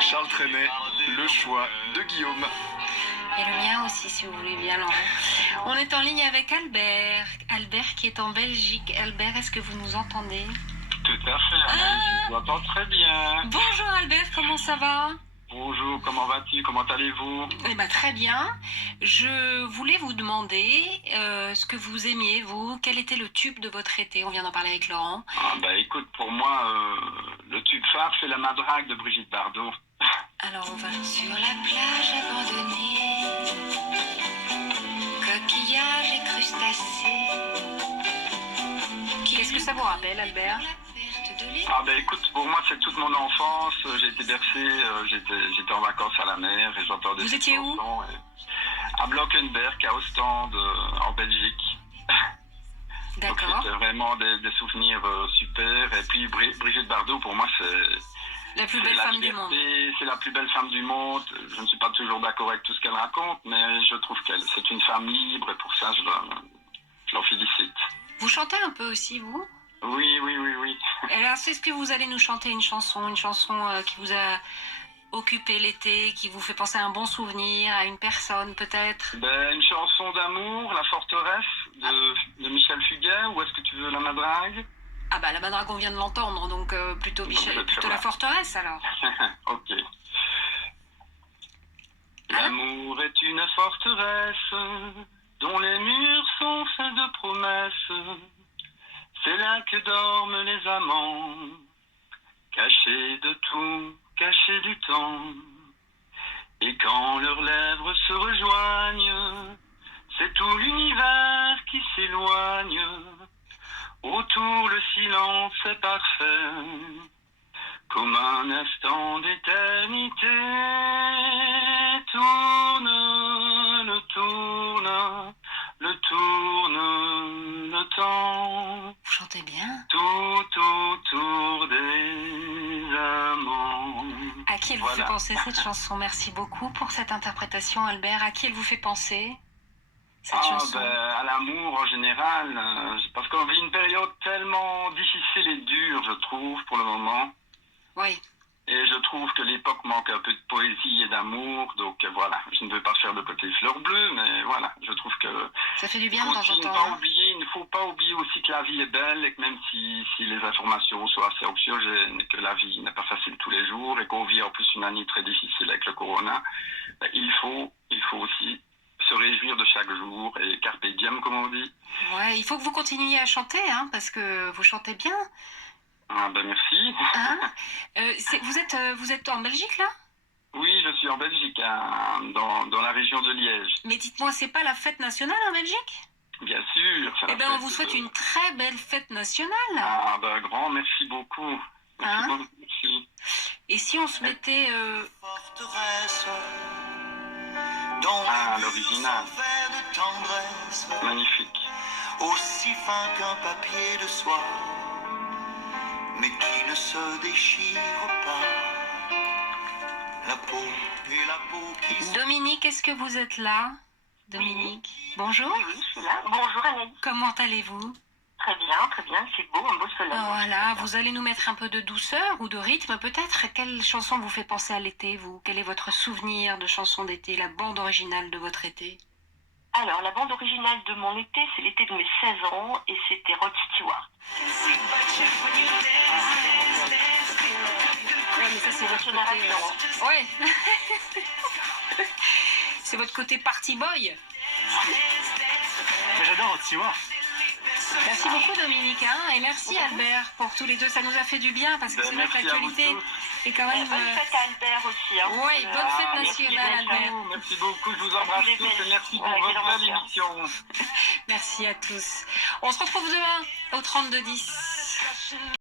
Charles Trenet, le choix de Guillaume. Et le mien aussi, si vous voulez bien, Laurent. On est en ligne avec Albert. Albert qui est en Belgique. Albert, est-ce que vous nous entendez? Tout à fait, je vous entends très bien. Bonjour Albert, comment ça va? Bonjour, comment vas-tu? Comment allez-vous? Eh ben, très bien. Je voulais vous demander ce que vous aimiez, vous. Quel était le tube de votre été? On vient d'en parler avec Laurent. Écoute, pour moi, le tube phare, c'est La Madrague de Brigitte Bardot. Alors on va sur la plage abandonnée, coquillages et crustacés. Qu'est-ce que ça vous rappelle, Albert? Écoute, pour moi, c'est toute mon enfance. J'ai été bercé, j'étais en vacances à la mer et j'entendais. Vous étiez où? À Blankenberg, à Ostende, en Belgique. D'accord. Donc c'était vraiment des souvenirs super. Et puis Brigitte Bardot, pour moi, c'est la plus belle femme du monde. C'est la plus belle femme du monde. Je ne suis pas toujours d'accord avec tout ce qu'elle raconte, mais je trouve qu'elle c'est une femme libre et pour ça, je l'en félicite. Vous chantez un peu aussi, vous? Oui. Et alors, est-ce que vous allez nous chanter une chanson qui vous a occupé l'été, qui vous fait penser à un bon souvenir, à une personne peut-être? Une chanson d'amour, La Forteresse, de Michel Fugain, ou est-ce que tu veux La Madrague? Ah bah la Madrague on vient de l'entendre, donc plutôt La Forteresse alors. Ok. L'amour est une forteresse dont les murs sont faits de promesses. C'est là que dorment les amants, cachés de tout, cachés du temps. Et quand leurs lèvres se rejoignent, c'est tout l'univers qui s'éloigne. Autour le silence est parfait, comme un instant d'éternité. Tourne le temps. Vous chantez bien. Tout autour des amants. À qui elle vous fait penser cette chanson? Merci beaucoup pour cette interprétation, Albert. À qui elle vous fait penser cette chanson? À l'amour en général, parce qu'on vit une période tellement difficile et dure, je trouve, pour le moment. Oui. Et je trouve que l'époque manque un peu de poésie et d'amour, donc voilà, je ne veux pas faire le côté fleur bleue, mais voilà, je trouve que... Ça fait du bien de temps en temps. Il ne faut pas oublier aussi que la vie est belle et que même si les informations sont assez anxiogènes et que la vie n'est pas facile tous les jours et qu'on vit en plus une année très difficile avec le corona, il faut aussi se réjouir de chaque jour et carpe diem, comme on dit. Ouais, il faut que vous continuiez à chanter, hein, parce que vous chantez bien. Merci. Hein vous êtes en Belgique, là? Oui, je suis en Belgique, dans la région de Liège. Mais dites-moi, c'est pas la fête nationale en Belgique? Bien sûr. On vous souhaite une très belle fête nationale. Grand merci beaucoup. Merci. Et si on se mettait... l'original. Magnifique. Aussi fin qu'un papier de soie, mais qui ne se déchire pas. La peau et la peau qui... Dominique, est-ce que vous êtes là? Dominique, oui. Bonjour. Oui, je suis là. Bonjour Annette. Comment allez-vous? Très bien, c'est beau, un beau soleil. Voilà, vous allez nous mettre un peu de douceur ou de rythme peut-être. Quelle chanson vous fait penser à l'été, vous? Quel est votre souvenir de chanson d'été, la bande originale de votre été? Alors, la bande originale de mon été, c'est l'été de mes 16 ans et c'était Rod Stewart. Ouais, mais ça c'est votre côté... Ouais. C'est votre côté party boy. Mais j'adore Rod Stewart. Merci beaucoup Dominique, et merci Albert pour tous les deux, ça nous a fait du bien parce que c'est vrai que l'actualité est quand même... Bonne fête à Albert aussi. Oui, bonne fête nationale Albert. Merci beaucoup, je vous embrasse tous et merci pour votre belle émission. Merci à tous. On se retrouve demain au 32-10.